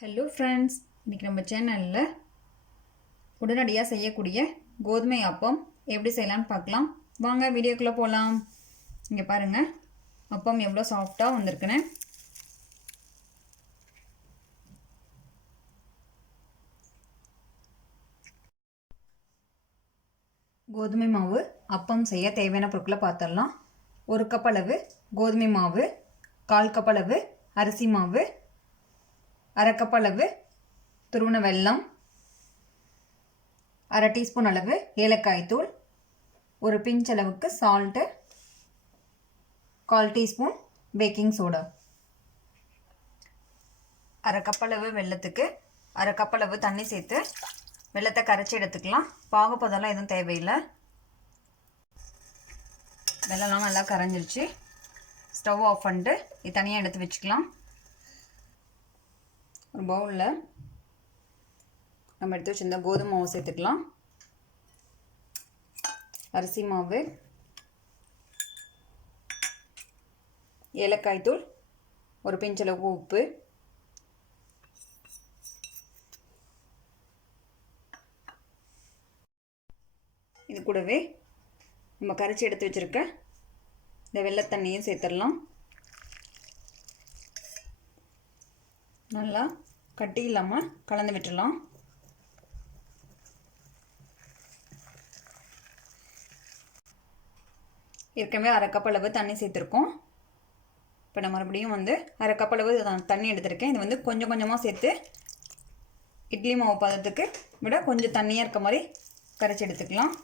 Hello friends இன்றைக்கி நம்ம சேனலில் உடனடியாக செய்யக்கூடிய கோதுமை அப்பம் எப்படி செய்யலாம்னு பார்க்கலாம். வாங்க வீடியோக்குள்ளே போகலாம் இங்கே பாருங்கள் அப்பம் எவ்வளோ சாஃப்டாக வந்திருக்குன்னு. கோதுமை மாவு அப்பம் செய்ய தேவையான பொருட்களை பார்த்துடலாம். ஒரு கப் அளவு கோதுமை மாவு கால் கப் அளவு அரிசி மாவு அரைக்கப்பளவு கப் அளவு துருவன வெல்லம் அரை டீஸ்பூன் அளவு ஏலக்காய் தூள் ஒரு பிஞ்ச் அளவுக்கு சால்ட்டு கால் டீஸ்பூன் பேக்கிங் சோடா அரை கப் வெள்ளத்துக்கு அரை கப் தண்ணி சேர்த்து வெள்ளத்தை கரைச்சி எடுத்துக்கலாம். பாகுப்பதெல்லாம் எதுவும் தேவையில்லை. வெள்ளம்லாம் நல்லா கரைஞ்சிருச்சு. ஸ்டவ் ஆஃப் பண்ணிட்டு இது தனியாக எடுத்து வச்சுக்கலாம். ஒரு பவுலில் நம்ம எடுத்து வச்சுருந்த கோதுமை மாவு சேர்த்துக்கலாம். அரிசி மாவு ஏலக்காய் தூள் ஒரு பிஞ்சளவு உப்பு இது கூடவே நம்ம கரைச்சி எடுத்து வச்சுருக்க இந்த வெள்ளத்தண்ணியும் சேர்த்துடலாம். நல்லா கட்டி இல்லாமல் கலந்து விட்டுடலாம் ஏற்கனவே அரை கப் அளவு தண்ணி சேர்த்துருக்கோம். இப்போ நான் மறுபடியும் வந்து அரை கப் அளவு தண்ணி எடுத்திருக்கேன். இது வந்து கொஞ்சம் கொஞ்சமாக சேர்த்து இட்லி மாவு பதத்துக்கு விட கொஞ்சம் தண்ணியாக இருக்க மாதிரி கரைச்சி எடுத்துக்கலாம்.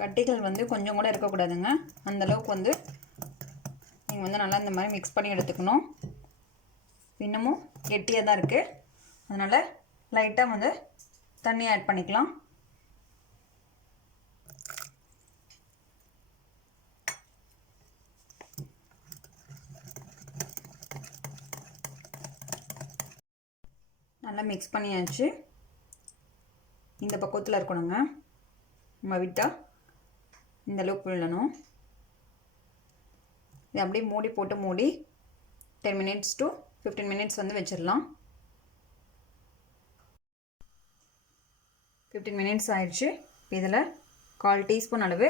கட்டிகள் வந்து கொஞ்சம் கூட இருக்கக்கூடாதுங்க. அந்தளவுக்கு வந்து நீங்கள் வந்து நல்லா இந்த மாதிரி மிக்ஸ் பண்ணி எடுத்துக்கணும். இன்னமும் கெட்டியாக தான் இருக்குது அதனால் லைட்டாக வந்து தண்ணி ஆட் பண்ணிக்கலாம். நல்லா மிக்ஸ் பண்ணியாச்சு. இந்த பக்கத்தில் இருக்கணுங்க. நம்ம விட்டால் இந்த அளவுக்கு விழணும் இது அப்படியே மூடி போட்டு மூடி ten minutes to fifteen minutes வந்து வச்சிடலாம். ஃபிஃப்டீன் மினிட்ஸ் ஆயிடுச்சு. இதில் கால் டீஸ்பூன் அளவு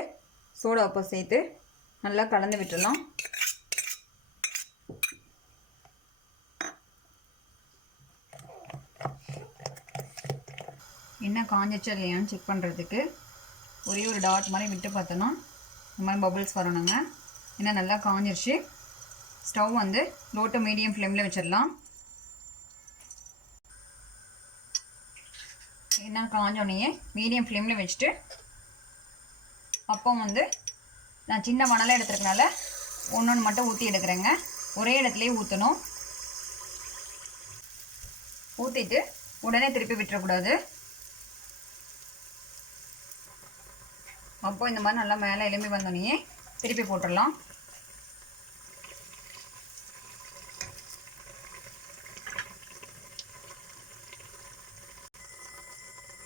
சோடா உப்பு சேர்த்து நல்லா கலந்து விட்டுடலாம். என்ன காஞ்சிச்சா இல்லையான்னு செக் பண்ணுறதுக்கு ஒரே ஒரு டாட் மாதிரி விட்டு பார்த்தோன்னா இந்த மாதிரி பபுள்ஸ் வரணுங்க. ஏன்னா நல்லா காஞ்சிருச்சு. ஸ்டவ் வந்து லோ டு மீடியம் ஃப்ளேமில் வச்சிடலாம். என்ன காஞ்சோடனே மீடியம் ஃப்ளேமில் வச்சுட்டு அப்போ வந்து நான் சின்ன மணலாக எடுத்துருக்கனால ஒன்று ஒன்று மட்டும் ஊற்றி எடுக்கிறேங்க. ஒரே இடத்துலையே ஊற்றணும் ஊற்றிட்டு உடனே திருப்பி விட்டுறக்கூடாது. அப்போ இந்த மாதிரி நல்லா மேலே எலும்பி வந்தோடனே திருப்பி போட்டுடலாம்.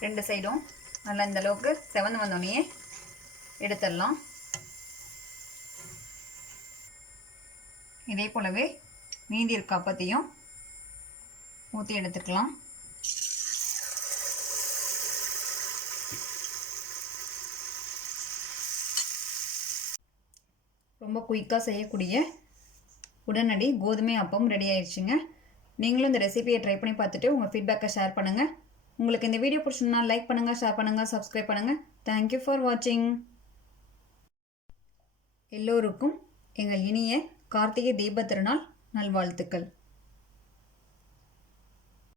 ரெண்டு சைடும் நல்லா இந்த அளவுக்கு செவந்து வந்தோடனே எடுத்துடலாம். இதே போலவே மீதி இருக்க அப்பத்தையும் ஊற்றி எடுத்துக்கலாம். ரொம்ப குயிக்காக செய்யக்கூடிய உடனடி கோதுமை அப்பம் ரெடி ஆயிடுச்சுங்க. நீங்களும் இந்த ரெசிபியை ட்ரை பண்ணி பார்த்துட்டு உங்கள் ஃபீட்பேக்கை ஷேர் பண்ணுங்கள் உங்களுக்கு இந்த வீடியோ பிடிச்சிருந்தா லைக் பண்ணுங்கள் ஷேர் பண்ணுங்கள் சப்ஸ்கிரைப் பண்ணுங்கள் தேங்க்யூ ஃபார் வாட்சிங் எல்லோருக்கும் எங்கள் இனிய கார்த்திகை தீப திருநாள் நல்வாழ்த்துக்கள்.